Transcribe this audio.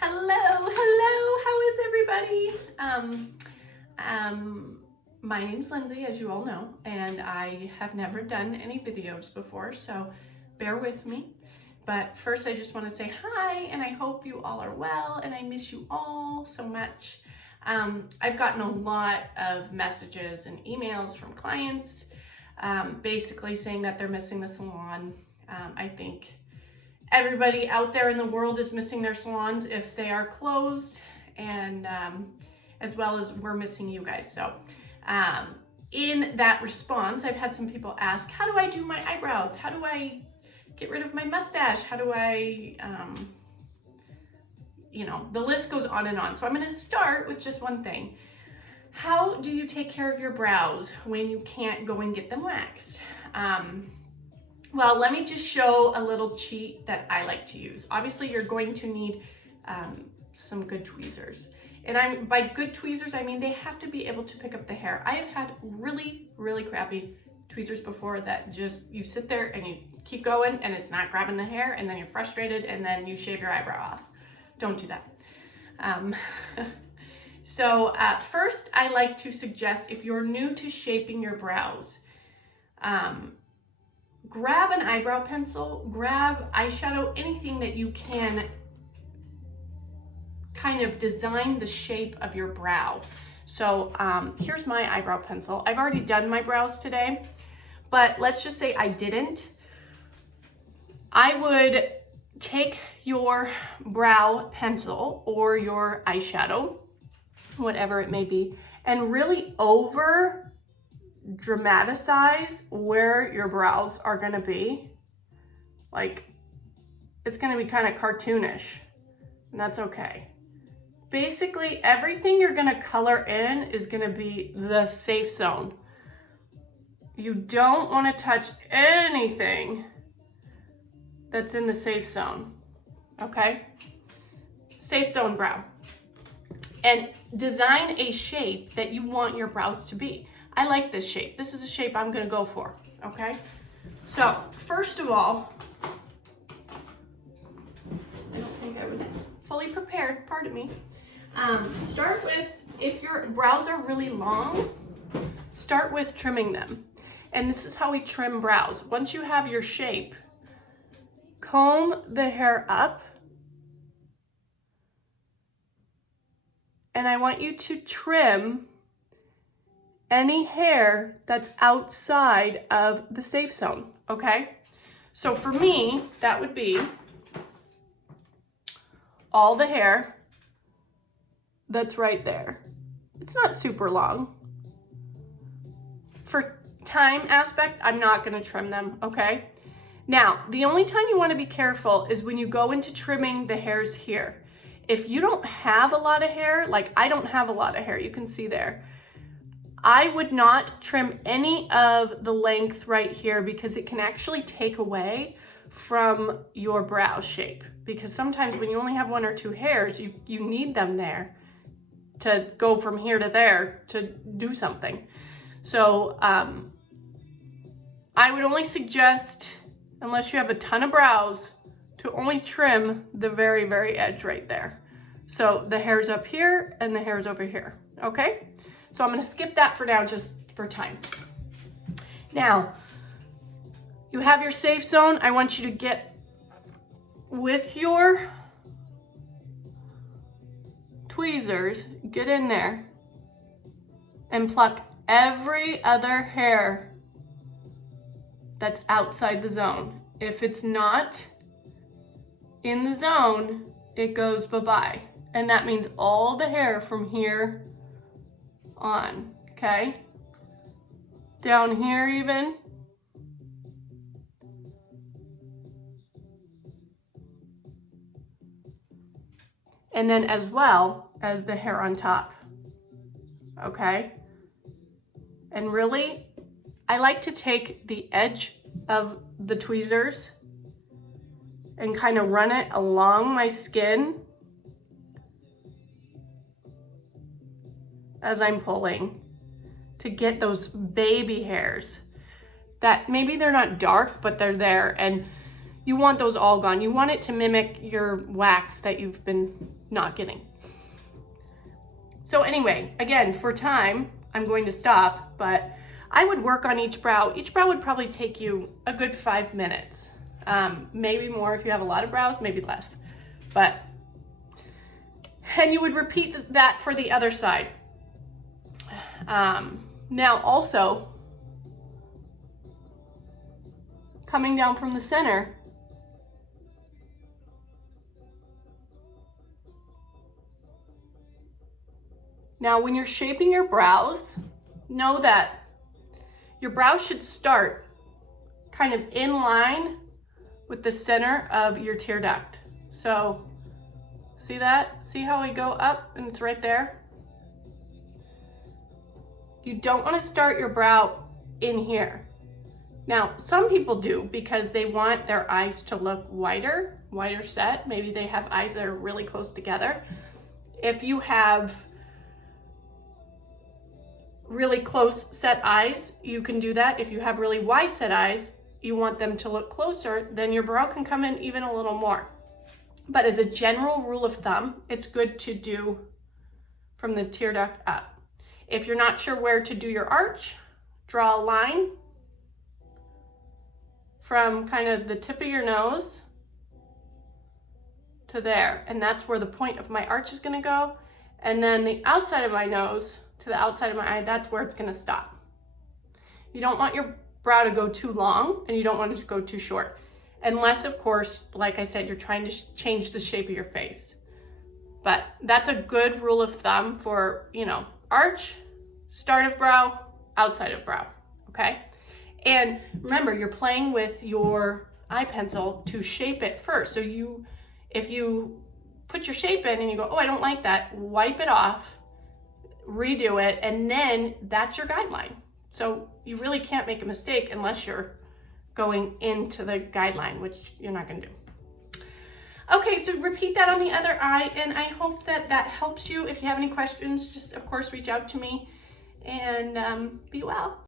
Hello, how is everybody? My name's Lindsay, as you all know, and I have never done any videos before, so bear with me. But first I just want to say hi, and I hope you all are well, and I miss you all so much. I've gotten a lot of messages and emails from clients, basically saying that they're missing the salon. I think everybody out there in the world is missing their salons if they are closed, and as well as we're missing you guys. So in that response, I've had some people ask, how do I do my eyebrows? How do I get rid of my mustache? How do I, the list goes on and on. So I'm going to start with just one thing. How do you take care of your brows when you can't go and get them waxed? Well, let me just show a little cheat that I like to use. Obviously, you're going to need some good tweezers. And by good tweezers, I mean they have to be able to pick up the hair. I have had really, really crappy tweezers before that just, you sit there and you keep going and it's not grabbing the hair, and then you're frustrated and then you shave your eyebrow off. Don't do that. So first, I like to suggest, if you're new to shaping your brows, grab an eyebrow pencil, grab eyeshadow, anything that you can kind of design the shape of your brow. So here's my eyebrow pencil. I've already done my brows today, but let's just say I didn't. I would take your brow pencil or your eyeshadow, whatever it may be, and really over dramatize where your brows are going to be. Like, it's going to be kind of cartoonish, and that's okay. Basically, everything you're going to color in is going to be the safe zone. You don't want to touch anything that's in the safe zone, okay? Safe zone brow. And design a shape that you want your brows to be. I like this shape. This is a shape I'm gonna go for, okay? So, first of all, I don't think I was fully prepared, pardon me. Start with, if your brows are really long, start with trimming them. And this is how we trim brows. Once you have your shape, comb the hair up, and I want you to trim any hair that's outside of the safe zone, okay? So for me, that would be all the hair that's right there. It's not super long. For time aspect, I'm not gonna trim them, okay? Now, the only time you wanna be careful is when you go into trimming the hairs here. If you don't have a lot of hair, like I don't have a lot of hair, you can see there, I would not trim any of the length right here, because it can actually take away from your brow shape. Because sometimes when you only have one or two hairs, you need them there to go from here to there to do something. So I would only suggest, unless you have a ton of brows, to only trim the very, very edge right there. So the hair's up here and the hair's over here, okay? So I'm gonna skip that for now, just for time. Now, you have your safe zone. I want you to get with your tweezers, get in there and pluck every other hair that's outside the zone. If it's not in the zone, it goes bye-bye. And that means all the hair from here on, okay? Down here even. And then as well as the hair on top, okay? And really, I like to take the edge of the tweezers and kind of run it along my skin as I'm pulling to get those baby hairs that maybe they're not dark, but they're there. And you want those all gone. You want it to mimic your wax that you've been not getting. So anyway, again, for time, I'm going to stop, but I would work on each brow. Each brow would probably take you a good 5 minutes. Maybe more if you have a lot of brows, maybe less. And you would repeat that for the other side. Now also, coming down from the center, now when you're shaping your brows, know that your brows should start kind of in line with the center of your tear duct. So see that? See how we go up and it's right there? You don't want to start your brow in here. Now, some people do because they want their eyes to look wider set. Maybe they have eyes that are really close together. If you have really close set eyes, you can do that. If you have really wide set eyes, you want them to look closer, then your brow can come in even a little more. But as a general rule of thumb, it's good to do from the tear duct up. If you're not sure where to do your arch, draw a line from kind of the tip of your nose to there. And that's where the point of my arch is gonna go. And then the outside of my nose to the outside of my eye, that's where it's gonna stop. You don't want your brow to go too long and you don't want it to go too short. Unless, of course, like I said, you're trying to change the shape of your face. But that's a good rule of thumb for, you know, arch, start of brow, outside of brow, okay? And remember, you're playing with your eye pencil to shape it first. So if you put your shape in and you go, oh, I don't like that, wipe it off, redo it, and then that's your guideline. So you really can't make a mistake unless you're going into the guideline, which you're not gonna do. Okay, so repeat that on the other eye, and I hope that that helps you. If you have any questions, just of course reach out to me, and be well.